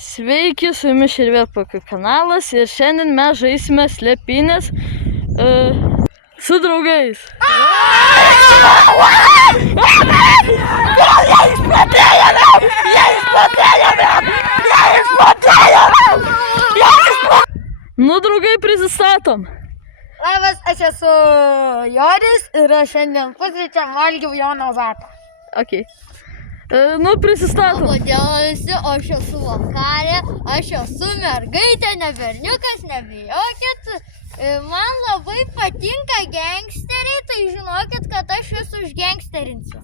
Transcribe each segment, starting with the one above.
Sveiki, su jumis Širvėpakių kanalas ir šiandien mes žaisime slėpynės su draugais. Nu, draugai, prisistatom. Labas, aš esu Joris ir aš šiandien pusryčiam valgiau Jono Zapą. Ok. Nu, prisistatom. Vadinasi, aš esu vakarė, aš esu mergaitė, ne berniukas, nebijokit. Man labai patinka gangsteriai, tai žinokit, kad aš jūs užgangsterinsiu.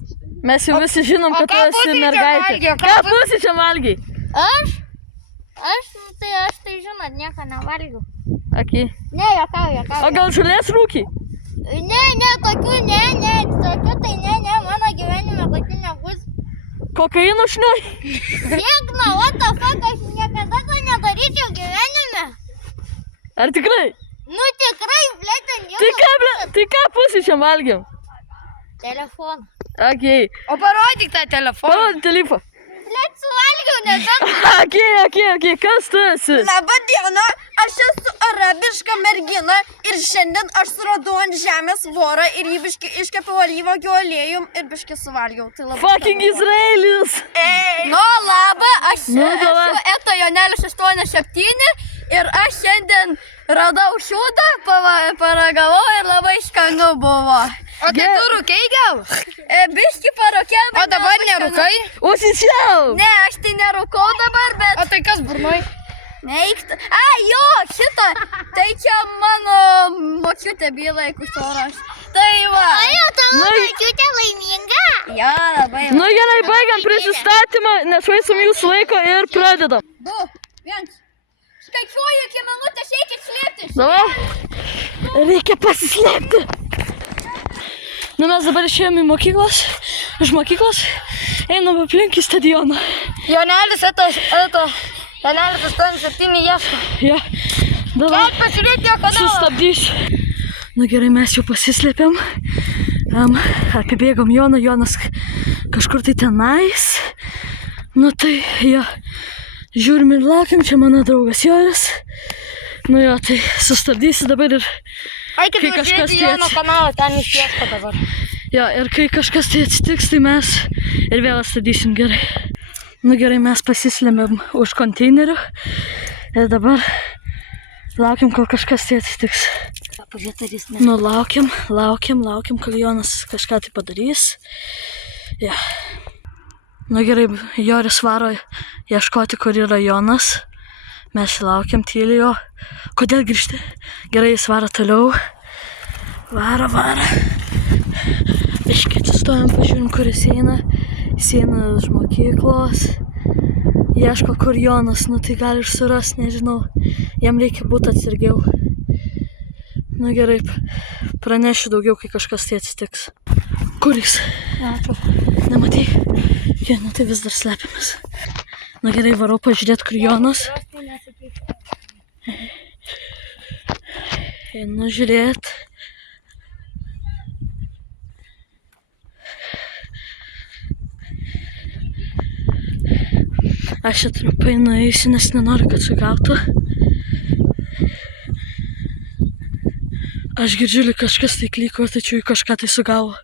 Mes jau visi žinom, kad tu esi mergaitė. Ką pusryčiam valgiai? Aš žinot, nieko nevalgiau. Ok. Ne, juokauju. O gal žolės rūkį? Ne, tokių ne, mano gyvenime tokių nebus. Kokaino šnioj? Siekna, what the fuck, aš niekada to nedaryčiau gyvenime. Ar tikrai? Nu tikrai, blėt, ten Tai ką pusryčiam valgiam? Telefoną. Ok. O parodyk tą telefoną. Parodyk telefoną. Blėt, suvalgiau, nežinau. Ok, kas tu esi? Labą dieną, aš esu arabiška mergina ir šiandien aš suradau ant žemės vorą ir jį biškį iškepiau alyvuogių aliejum ir biškį suvalgiau. Tai labai Fucking Izraelis! Nu, labą, aš Nu, esu davai. Eto Jonelis 87 ir aš šiandien radau šiūdą, paragavau ir labai skanu buvo. O tai tu rūkai gal? Biškį parūkiau, bet... O dabar nerūkai? Oficial! Ne, aš tai nerūkau dabar, bet... O tai kas burnoj? Neiksta. Jo, šitą. Tai čia mano močiutė byla, jeigu soras. Tai va. Ajo, tavo močiutė laiminga? Jo, labai. Nu gerai, baigiam prisistatymą, nešvaistom jūsų laiko ir pradedam. 2, 1. Skaičiuoju iki minutės, eikit slėptis. Davai. Reikia pasislėpti. Nu mes dabar išėjome iš mokyklos, einam aplink į stadioną. Jonelis, Jonelis 87 ieško. Ja, davai. Gal pasižiūrėti jo kanalą. Sustabdysiu. Nu gerai, mes jau pasislėpėm. Apibėgom Joną, Jonas kažkur tai tenais. Nu tai, ja, žiūrim ir laukiam, čia mano draugas Joris. Nu jo, tai sustabdysiu dabar ir Eikit kai kažkas pasižiūrėti Jono kanalą, ten jis ieško dabar. ja, ir kai kažkas tai atsitiks, tai mes ir vėl stabdysim gerai. Nu gerai, mes pasislėmėm už konteinerių ir dabar laukiam, kol kažkas tai atsitiks. Nu, laukiam, kol Jonas kažką tai padarys. Ja. Nu gerai, Joris varo ieškoti, kur yra Jonas. Mes laukiam tyliai jo. Kodėl grįžti? Gerai, jis varo toliau. Varo. Biškį atsistojam, pažiūrim, kur jis eina. Jis eina iš mokyklos. Ieško, kur Jonas, nu tai gali ir suras, nežinau. Jam reikia būti atsargiau. Na gerai, pranešiu daugiau, kai kažkas tai atsitiks. Kur jis? Nematai? Jo, nu tai vis dar slepiamės. Na gerai, varau pažiūrėti, kur Jonas. Einu žiūrėt. Aš čia trumpai nueisiu, nes nenoriu, kad sugautų. Aš girdžiu, lyg kažkas tai klyko, tačiau kažką tai sugavo.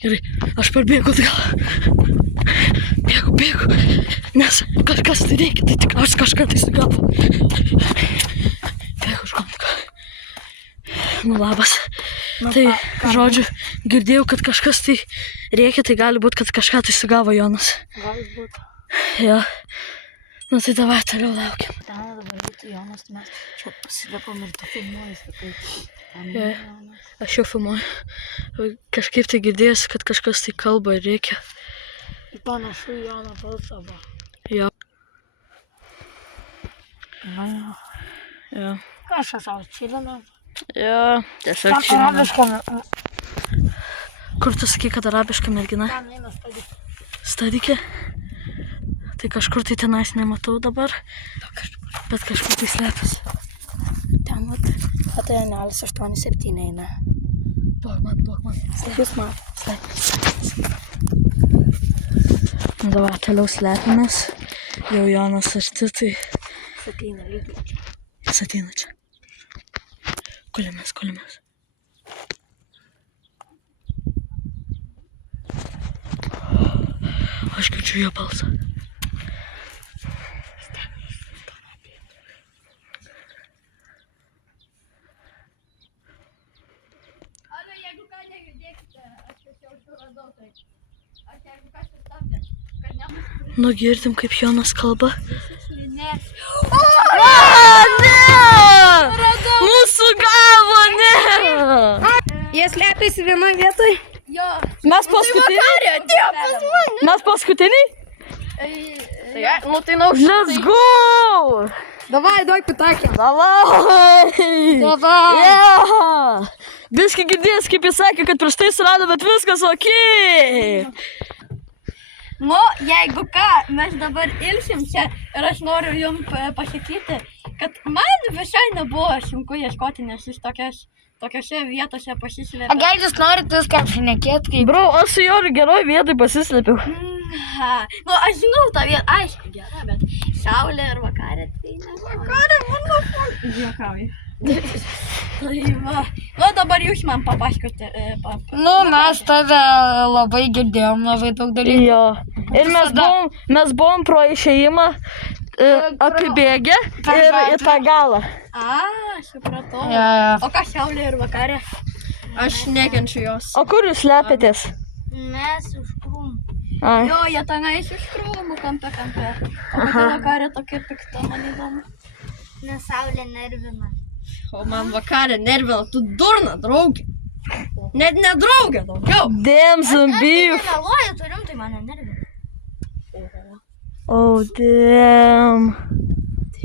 Gerai, aš parbėgu atgal. Bėgu, nes kažkas tai reikia, tai tikriausiai kažką tai sugavo. Bėgu už komiko. Nu, labas. Tai, žodžiu, girdėjau, kad kažkas tai reikia, tai gali būti, kad kažką tai sugavo Jonas. Gali būti. Jo. Nu, tai davai, toliau laukiam. Ten dabar būtų Jonas, mes čia pasilėpam ir tu filmuoji, sakai. Ja, aš jau filmuoju. Kažkaip tai girdėjęs, kad kažkas tai kalba ir reikia. Panašu į Joną balsą buvo. Jo. Na jo. Jo. Ką aš savo čilinu? Jo, tiesiog čia. Arabišką. Kur tu sakai, kad arabiška mergina? Ten eina stadikė. Stadikė? Tai kažkur tai tenais nematau dabar. Bet kažkur tai slėptas. Ten vat. O tai Jonelis 87 eina. Duok man. Jūs man. Nu, davai, toliau slepiamės. Jau Jonas arti, tai Jis ateina lygiai čia. jis ateina čia. Kuliamės. Aš girdžiu jo balsą. Ale jeigu ką negirdėkite, aš jau suradau tai. Aš jeigu ką sustabdė, kad nebus Nu girdim, kaip Jonas kalba. prislinės. Ne! Mūsų gavo, ne! Jie slepiasi vienoje vietoje. Jo. Mes paskutiniai? Atėjo pas mane. Mes paskutiniai? Nu tai nau. Let's go! Davai, duok pitakį. Davai! Davai. Yeah! Biškai girdės, kaip jis sakė, kad prieš tai surado, bet viskas okei. Nu, jeigu ką, mes dabar ilsim čia ir aš noriu jums pasakyti, kad man visai nebuvo sunku ieškoti, nes jis tokiose vietose pasislėpė. Gal jūs norite viską apšnekėti, kaip... Bro, aš su juo geroj vietoj pasislėpiau. Nu, aš žinau tą vietą, aišku, gera, bet saulė ir vakarė, tai ne. Vakarė, mano fon. Juokauju. Tai va. Nu, dabar jūs man papasakote. Nu, mes tave labai girdėjom, labai daug dalykų. Jo. Ir mes buvom pro išėjimą apibėgę ir į tą galą. Supratau. Ja. O ką saulė ir vakarė? Aš nekenčiu jos. O kur jūs slepiatės? Mes už krūmų. Ai. Jo, jie tenais iš krūmų kampe. O pati vakarė tokia pikta, man įdomu. Nes saulė nervina. O man vakarė nervina, tu durna, draugė. Net ne draugė daugiau. Damn, zombie. Nemeluoju, tu rimtai mane nervina. Oh, damn.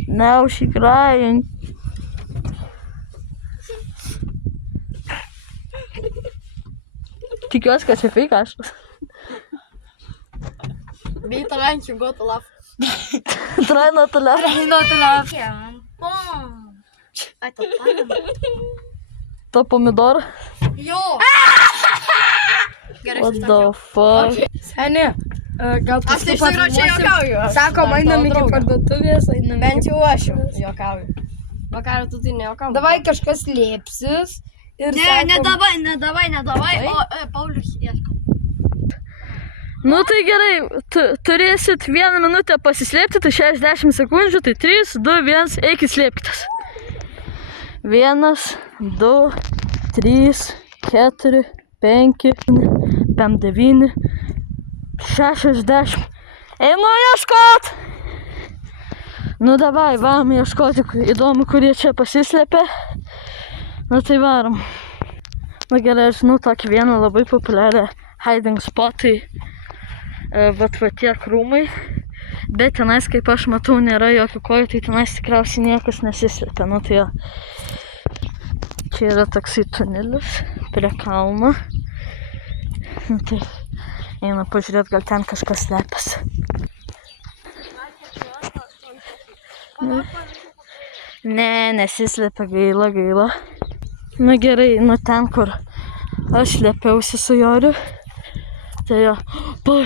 Now she crying. Tikiuosi, kad čia fake aš. Be trying to go to laugh. Try not to laugh. Not to laugh. Ai, to paėmė. To pomidorą. Jo. Gerai, What the fuck? Seni, gal Aš tai iš tikrųjų čia juokauju. Sakom, einam iki draugą. parduotuvės, einam. Bent jau aš juokauju. Vakarą tu tai nejuokauji. Davai kažkas liepsis. Ir Ne davai, o Paulius ieško. Nu tai gerai, turėsit 1 minutę pasislėpti, tai 60 sekundžių, tai 3, 2, 1, eikit slėpkitės. 1, 2, 3, 4, 5, 9, 60. Einu ieškot! Nu davai, varom ieškoti, įdomu, kurie čia pasislėpė. Nu tai varom. Nu gerai, aš žinau tokį vieną labai populiarią hiding spotai. Bet va tie krūmai. Bet tenais, kaip aš matau, nėra jokių kojų, tai tenais tikriausiai niekas nesislėpia. Nu tai jo. Čia yra toksai tunelis prie kalno. Nu tai eina pažiūrėt, gal ten kažkas slepiasi. Ne, nesislėpia, gaila. Nu gerai, nu ten, kur aš slėpiausi su Joriu. Tai jo,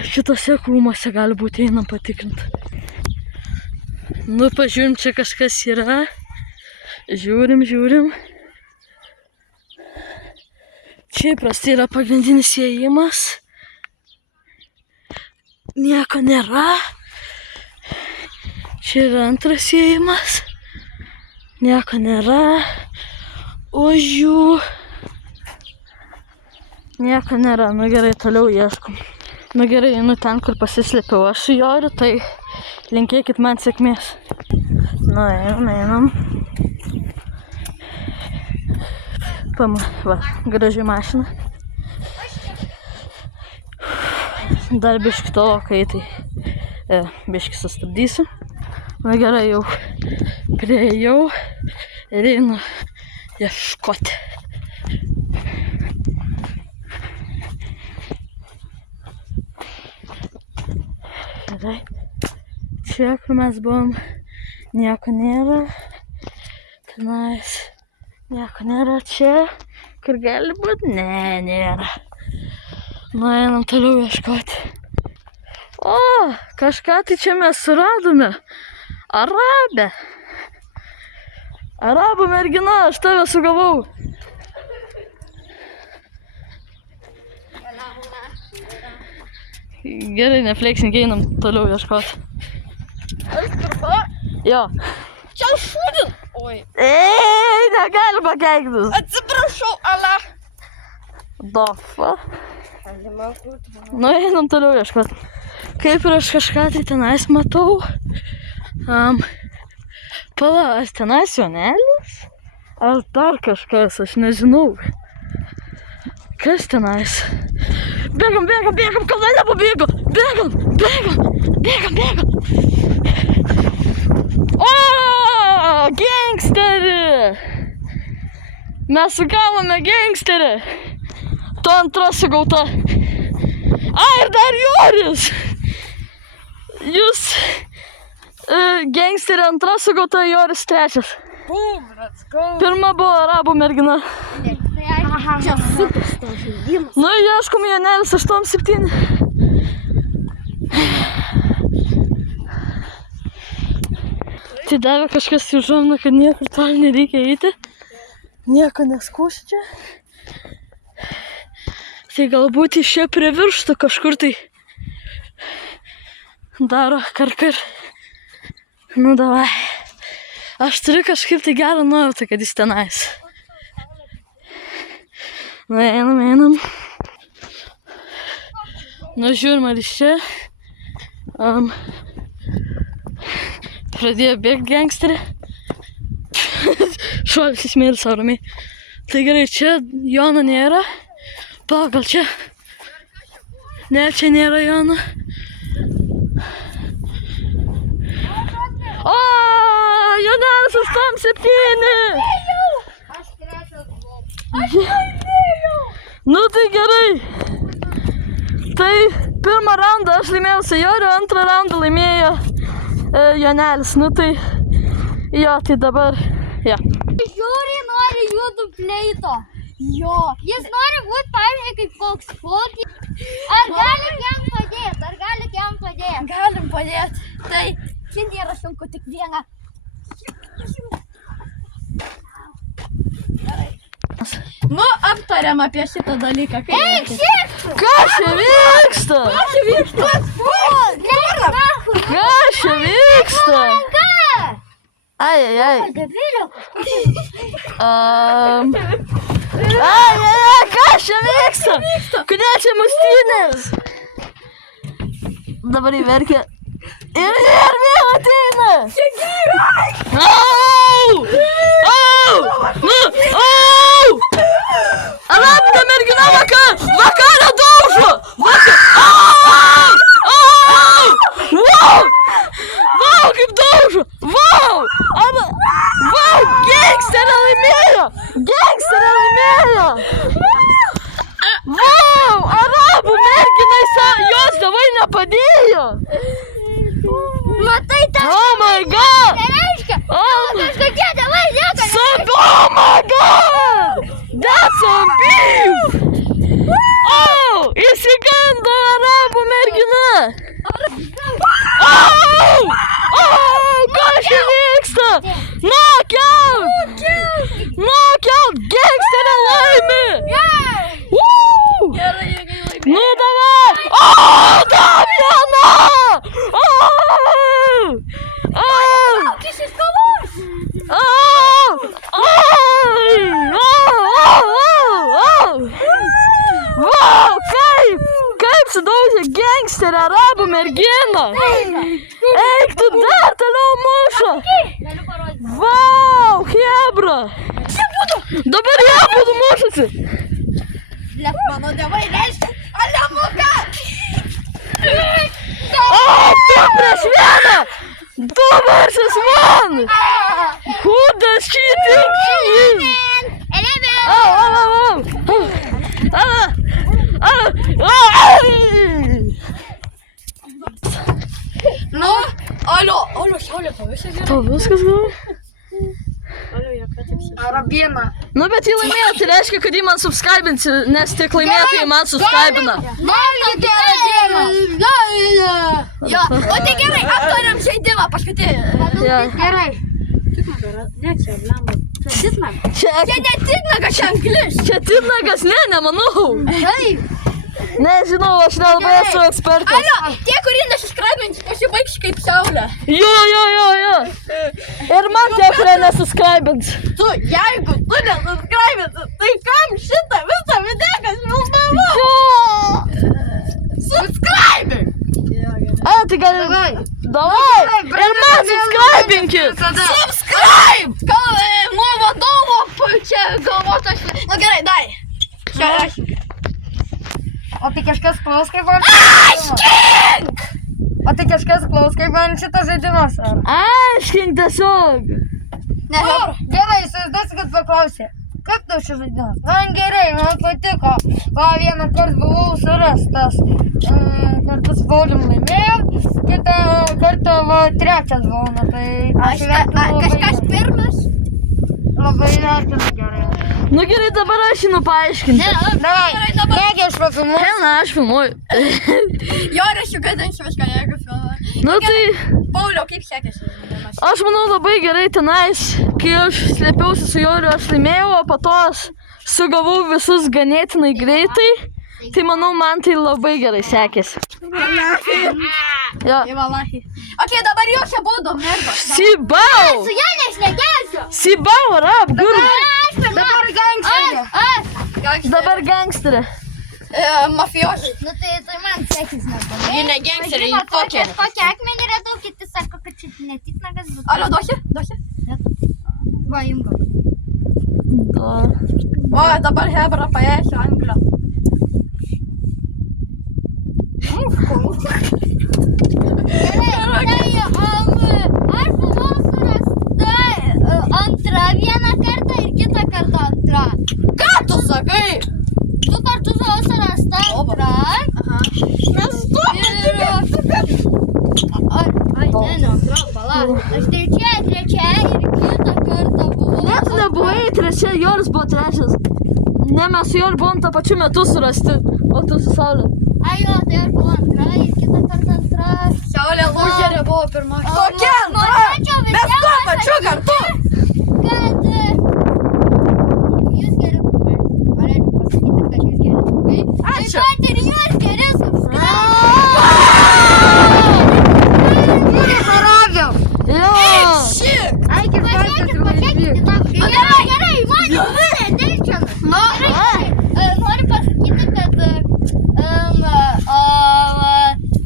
šitose krūmuose gali būti, einam patikrinti. Nu, pažiūrim, čia kažkas yra. Žiūrim. Čia įprastai yra pagrindinis įėjimas. Nieko nėra. Čia yra antras įėjimas. Nieko nėra. Už jų. Nieko nėra, nu gerai, toliau ieškom. Nu gerai, einu ten, kur pasislėpiau aš su Joriu, tai linkėkit man sėkmės. Nu, einam. Va, graži mašina. Dar biški tolokai, tai biški sustabdysiu. Nu gerai, jau priėjau ir einu ieškoti. Gerai. Čia, kur mes buvom, nieko nėra. Tenais nieko nėra. Čia, kur gali būti, ne, nėra. Nu, einam toliau ieškoti. O, kažką tai čia mes suradome. Arabė. Arabų mergina, aš tave sugavau. Gerai, nefleksink, einam toliau ieškoti. Jo. Čia šūdin. Oi. Ei, negalima keiktis. Atsiprašau, ala. Dofa. Nu, einam toliau ieškoti. Kaip ir aš kažką tai tenais matau. Pala, ar tenais Jonelis? Ar dar kažkas, aš nežinau. Kas tenais? Bėgam, bėgam, bėgam, kol nepabėgo. Bėgam, bėgam, bėgam, bėgam. O, gangsterį! Mes sugavome gangsterį. To antra sugauta. Ai, ir dar Joris! Jūs gangsterį antra sugauta, Joris trečias. Boom, let's go. Pirma buvo arabų mergina. Čia superstar žaidimas. Nu, ieškom Jonelis 8-7. Tai davė kažkas į užuominą, kad niekur toli nereikia eiti. Nieko neskuosi čia. Tai galbūt iš čia prie virštų kažkur tai daro karkar. Nu, davai. Aš turiu kažkaip tai gerą nuojautą, kad jis tenais. Nu, einam, einam. Nu, žiūrim, ar iš čia. Pradėjo bėgti gangsterį. Šuolis įsmėlė savo ramiai. Tai gerai, čia Jono nėra. Palauk, gal čia? Ne, čia nėra Jono. O, Jonelis 8-7! Nu tai gerai. Tai pirmą raundą aš laimėjau su Joriu, antrą raundą laimėjo Jonelis. Nu tai jo, tai dabar, ja. Žiūri, nori juodų pleito. Jo. Jis nori būti, pavyzdžiui, kaip koks fokis. Ar galit jam padėti? Galim padėti. Tai čia nėra sunku, tik vieną. Nu, aptariam apie šitą dalyką. Eik, šiek! Kas čia vyksta? Kas čia vyksta? Ai, ai, ai. Debilio. Ai, ai, ai, kas čia vyksta? Kodėl čia mustynės? Dabar įverkia. Ir vėl ateina! Au! Au! Nu, au! Arabinė mergina vakarą daužo! Au! Au! Vau! Vau, kaip daužo! Vau! Vau! Gangsterė laimėjo! Gangsterė laimėjo! Vau! Arabų merginai jos davai nepadėjo! Matai, tas Oh my god! nereiškia. Kažkokie tėvai lieka. Oh my god! That's some beef! Oh! Įsigando arabų mergina! Oh! Oh! Kas čia vyksta? Knockout! Knockout! Gangsterė laimė! Woo! Nu davai! Oh! Dar viena! Oh! Oh! Vau, kaip sudaužė gangsterį arabų merginą. Eik, tu dar toliau muša. Vau, hebra. Dabar jie būtų mušasi. Lep mano tėvai reiškia. Alemuka! O, tu prieš vieną. 2 versus 1. Who does she think she is? Nu, alio, saulė, tau visą gerai. Tau viskas gerai? Alio, jie Arabina. Nu, bet jį laimėjo, tai reiškia, kad jį man subscribinsi, nes tik laimėtojai man subscribina. Valgyti Arabina. Jo, o tai gerai, aptariam žaidimą paskutinį. Jo. Gerai. Čia ne titnagas, čia anglis. Čia titnagas, ne, nemanau. Nežinau, aš nelabai esu ekspertas. Alio, tie, kurie nesubscribins, pasibaigs kaip saulė. Jo. Ir man tie, kurie nesuscribins. Tu, jeigu tu nesubscribinsi, tai kam šitą visą videką filmavau? Jo. Subscribing! A, tai gal... Davai. Ir man subscribinkit. Subscribe! Gal nuo vadovo čia galvotas. Nu gerai, dai. Čia aš. O tai kažkas klaus, kaip man... Aiškink! O tai kažkas klaus, kaip man šitas žaidimas, ar? Aiškink tiesiog. Gerai, įsivaizduosi, kad paklausė. Kaip tau šis žaidimas? Man gerai, man patiko. Va, vieną kartą buvau surastas. Kartu su Paulium laimėjom. Kitą kartą, va, trečias buvau. Na, tai aš vertinu Kažkas pirmas? labai vertinu gerai. Nu gerai, dabar aš jį paaiškinti. Davai, negi aš pafilmuoju. Hena, aš filmuoju. Jo, rašiu, kad aš viską jeigu filmuoju. Nu tai... Pauliau, kaip sekėsi? Aš manau labai gerai tenais, kai aš slėpiausi su Joriu, aš laimėjau, o po to aš sugavau visus ganėtinai greitai. Tai manau, man tai labai gerai sekėsi. Jo. Ok, dabar jau čia būdu, merda. Sibau! Ja nešnekėsiu. Sibau, rap, gur. Dabar gangsterė. Dabar gangsterė. Mafijos. Nu tai man sekis nepavyko. Ji ne gangsterė, ji tokia. Kokią akmenį radau, kiti sako, kad čia ne titnagas, bet... Alio, duosi? Va, jums gal. O, dabar Hebra paėsiu anglio. Aš buvau surasta antrą vieną kartą ir kitą kartą antrą. Ką tu sakai? 2 kartus buvau surasta antrą. Mes Ai, ne, antrą, palauk. Aš trečia ir kitą kartą buvau. Ne, tu nebuvai trečia, Joris buvo trečias. Ne, mes su Joriu buvom tą pačiu metu surasti, o tu su Saulė. Ai, jo, tai aš buvau antrą ir kitą kartą antrą. Saulė lūžerė buvo pirma. Kokia antrą? Mes tuo pačiu kartu. Kad jūs geri draugai. Norėčiau pasakyti, kad jūs geri draugai. Ačiū. Taip pat ir jūs geri subscribe. Jo. Pažiūrėkit, gerai, man jau nedelčianas. Noriu pasakyti,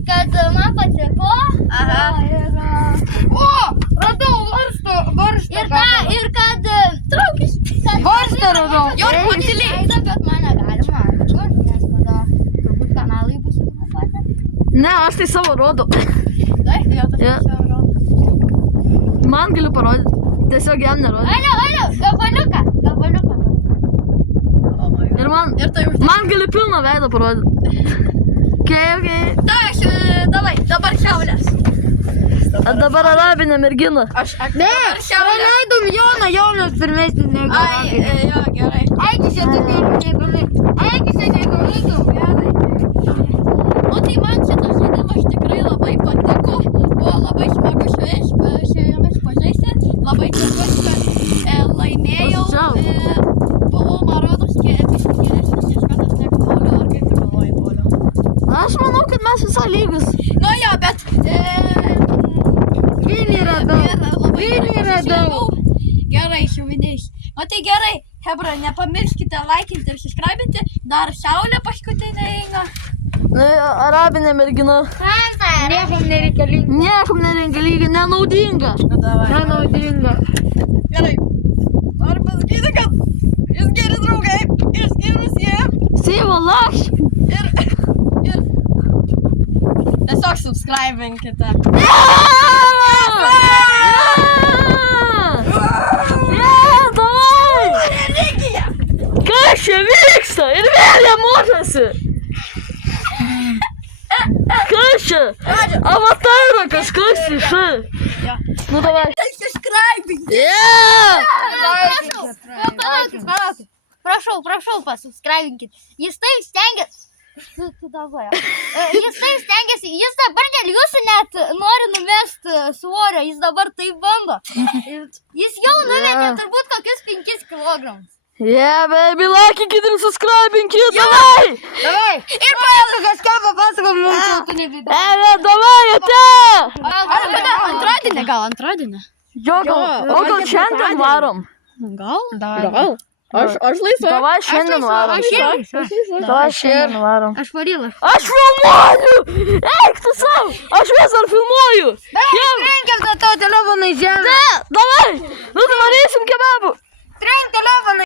kad man patiko. O, radau varštą. Ir kad traukis. Varštą radau. Jori, patiliai. Bet mane galima atkurti, nes tada turbūt kanalai bus įpapatę. Ne, aš tai savo rodau. Taip, jo, tas Jo. Man galiu parodyti. Tiesiog jam nerodyti. Alio, gabaliuką. Ir man gali pilną veidą parodyti. Okay. Davai, dabar šiaulės. A dabar arabinė mergina. Ne, praleidom Joną, Jonas pirmesnis negu Ai, Arabinė. jo, gerai. Eikis, tu negali. O tai man šitas žaidimas tikrai labai patiko. Buvo labai smagu su jomis pažaisti. Labai džiaugiuosi, kad laimėjau. Buvau, man rodos, geresnis iškatas negu Pauliau. Ar kaip tu galvoji, Pauliau? Aš manau, kad mes visai lygus. Nu jo, bet... Vinį radau. Gerai, šiuviniais. O tai gerai, Hebra, nepamirškite laikinti ir subscribinti. Dar Saulė paskutinė eina. Arabinė mergina. Niekam nereikalinga. Niekam nereikalinga, nenaudinga. Nenaudinga. Gerai. Noriu pasakyti, kad jūs geri draugai. Išskyrus jie. Sėvo laš. Ir tiesiog subscribinkite. Kas čia vyksta? Ir vėl jie mušasi. Kas čia? Avatarą kažkas išai. Nu davai. Subscribing. Yeah! palaukit. Prašau, pasubscribinkit. Jis taip stengiasi. Jis taip stengiasi. Jis dabar dėl jūsų net nori numesti svorio. Jis dabar taip bando. Jis jau numetė turbūt kokius 5 kilogramus. Yeah, baby, laikykit ir subscribinkit, davai! Davai! Ir kažką papasakok mums, tu nebėdai. Davai, ate! Ar kada? Antradienį? Jo, gal šiandien varom? Gal. Aš laisva. Davai šiandien varom. Davai šiandien varom. Aš varil. Aš filmuoju! Eik tu savo! Aš